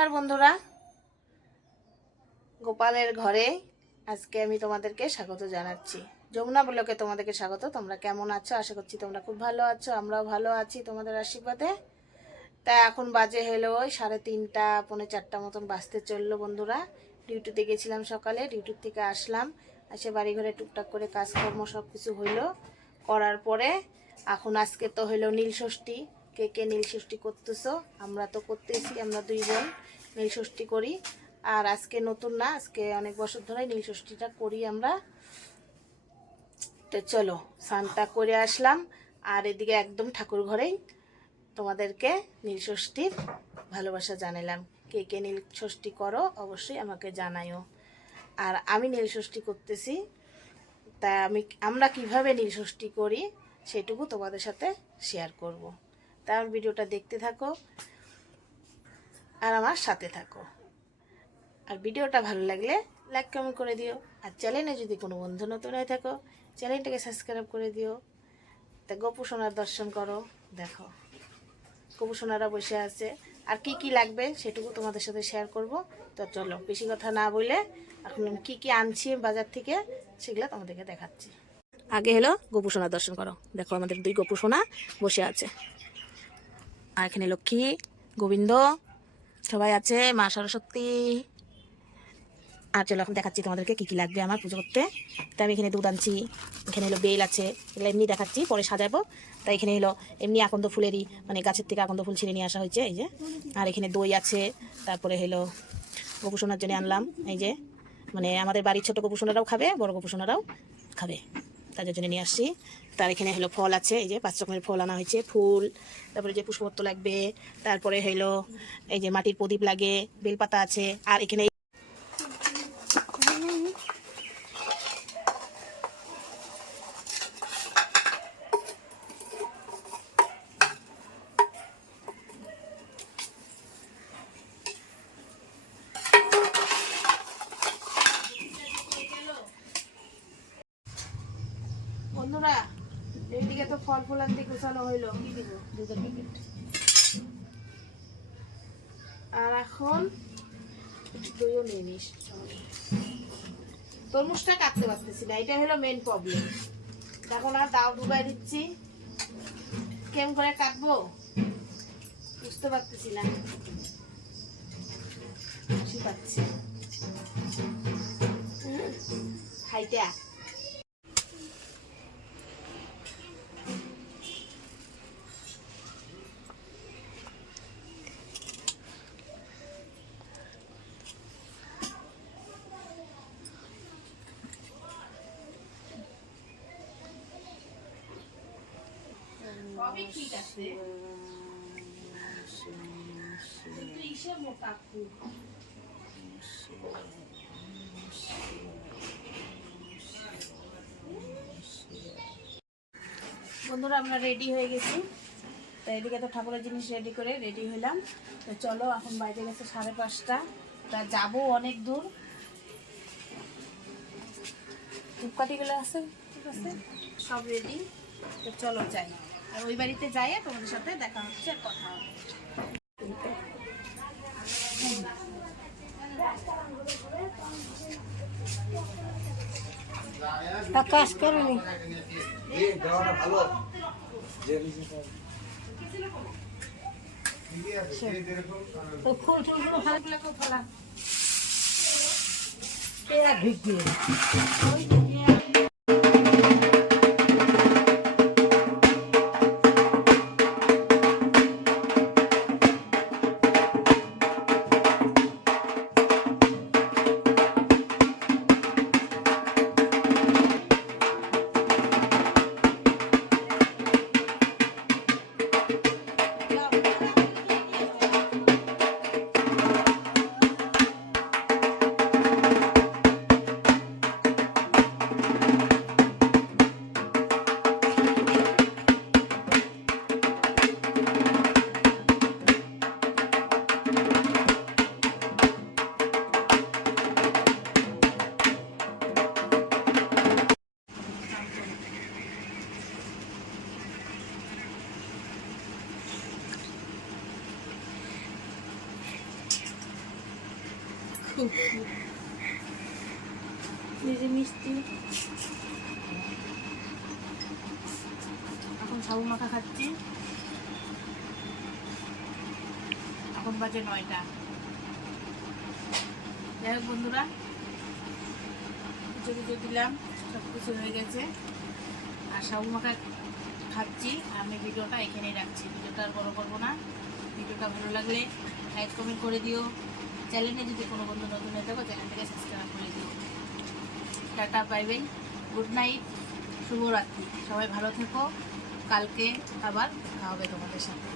নমস্কার বন্ধুরা, গোপালের ঘরে আজকে আমি তোমাদেরকে স্বাগত জানাচ্ছি। যমুনা ব্লগে তোমাদেরকে স্বাগত। তোমরা কেমন আছো? আশা করছি তোমরা খুব ভালো আছো। আমরাও ভালো আছি তোমাদের আশীর্বাদে। তা এখন বাজে হলো ওই 3:30 পৌনে 4টা মতন বাজতে চললো বন্ধুরা। ডিউটিতে গেছিলাম সকালে, ডিউটির থেকে আসলাম, এসে বাড়ি ঘরে টুকটাক করে কাজকর্ম সব কিছু হইলো। করার পরে এখন আজকে তো হইলো নীলষষ্ঠী। কে কে নীলষষ্ঠী করতেছো? আমরা তো করতেছি, আমরা 2 বোন নীলষষ্ঠী করি। আর আজকে নতুন না, আজকে অনেক বছর ধরে নীলষষ্ঠীটা করি আমরা। তো চলো স্নানটা করে আসলাম, আর এদিকে একদম ঠাকুর ঘরেই তোমাদেরকে নীলষষ্ঠীর ভালোবাসা জানালাম। কে কে নীলষষ্ঠী করো অবশ্যই আমাকে জানাইও। আর আমি নীলষষ্ঠী করতেছি, তা আমরা কিভাবে নীলষষ্ঠী করি সেটুকু তোমাদের সাথে শেয়ার করব। তা আমার ভিডিওটা দেখতে থাকো আর আমার সাথে থাকো। আর ভিডিওটা ভালো লাগলে লাইক কমেন্ট করে দিও। আর চ্যানেলে যদি কোনো বন্ধু নতুন হয়ে থাকো, চ্যানেলটাকে সাবস্ক্রাইব করে দিও। তা গোপু সোনার দর্শন করো। দেখো গোপু সোনারা বসে আছে, আর কি কি লাগবে সেটুকু তোমাদের সাথে শেয়ার করব। তো চলো বেশি কথা না বলে এখন কি কি আনছি বাজার থেকে সেগুলো তোমাদেরকে দেখাচ্ছি। আগে হলো গোপু সোনার দর্শন করো। দেখো আমাদের 2 গোপু সোনা বসে আছে, আর এখানে লক্ষ্মী গোবিন্দ সবাই আছে, মা সরস্বতী। আর চলো এখন দেখাচ্ছি তোমাদেরকে কি কি লাগবে আমার পুজো করতে। তাই আমি এখানে দুধ আনছি, এখানে হলো বেল আছে, এগুলো এমনি দেখাচ্ছি, পরে সাজাবো। তাই এখানে হলো এমনি আকন্দ ফুলেরই, মানে গাছের থেকে আকন্দ ফুল ছিঁড়ে নিয়ে আসা হয়েছে এই যে। আর এখানে দই আছে, তারপরে হলো গোপু সোনার জন্য আনলাম এই যে, মানে আমাদের বাড়ির ছোটো গোপু সোনারাও খাবে, বড় গোপু সোনারাও খাবে, তাদের জন্য নিয়ে আসছি। তার এখানে হলো ফল আছে, এই যে 5 রকমের ফল আনা হয়েছে, ফুল, তারপরে যে পুষ্পপত্র লাগবে, তারপরে হলো এই যে মাটির প্রদীপ লাগে, বেলপাতা আছে। আর এখানে বন্ধুরা এইদিকে তো ফল ফুল আনতে গোছানো হইলো, কি দিব? দুধের প্যাকেট। আর এখন দইও নিয়ে নিস। তরমুজটা কাটতে পারতেছি না, এটা হলো মেন প্রবলেম। দেখো না, দাও ডুবাই দিচ্ছি, কেমন করে কাটবো বুঝতে পারতেছি না। খুশি পাচ্ছি খাইটা। ঠিক আছে, বন্ধুরা আমরা রেডি হয়ে গেছি। তো এদিকে তো ঠাকুরের জিনিস রেডি করে রেডি হইলাম। তো চলো এখন বাইরে গেছে 5:30, তা যাবো অনেক দূর। ধূপকাঠিগুলো আছে, ঠিক আছে, সব রেডি। তো চলো যাই, আর ওই বাড়িতে যাই তোমাদের সাথে দেখা হচ্ছে, আর কথা হবে। কাজ করুনি ফুল টুলগুলো ফেলা ঢুকিয়ে নিজে মিষ্টি। এখন সাবু মাখা খাচ্ছি। এখন বাজে 9টা। যাই হোক বন্ধুরা, কিছু দিলাম, সব কিছু হয়ে গেছে। আর সাবু মাখা খাচ্ছি। আমি ভিডিওটা এখানেই রাখছি, ভিডিওটা আর বড় করবো না। ভিডিওটা ভালো লাগলে লাইক কমেন্ট করে দিও। চ্যানেলে যদি কোনো বন্ধু নতুন হয়ে থাকো চ্যানেলটাকে সাবস্ক্রাইব করে দিও। Tata, bye bye, good night, শুভরাত্রি। সবাই ভালো থেকো। কালকে আবার দেখা হবে তোমাদের সাথে।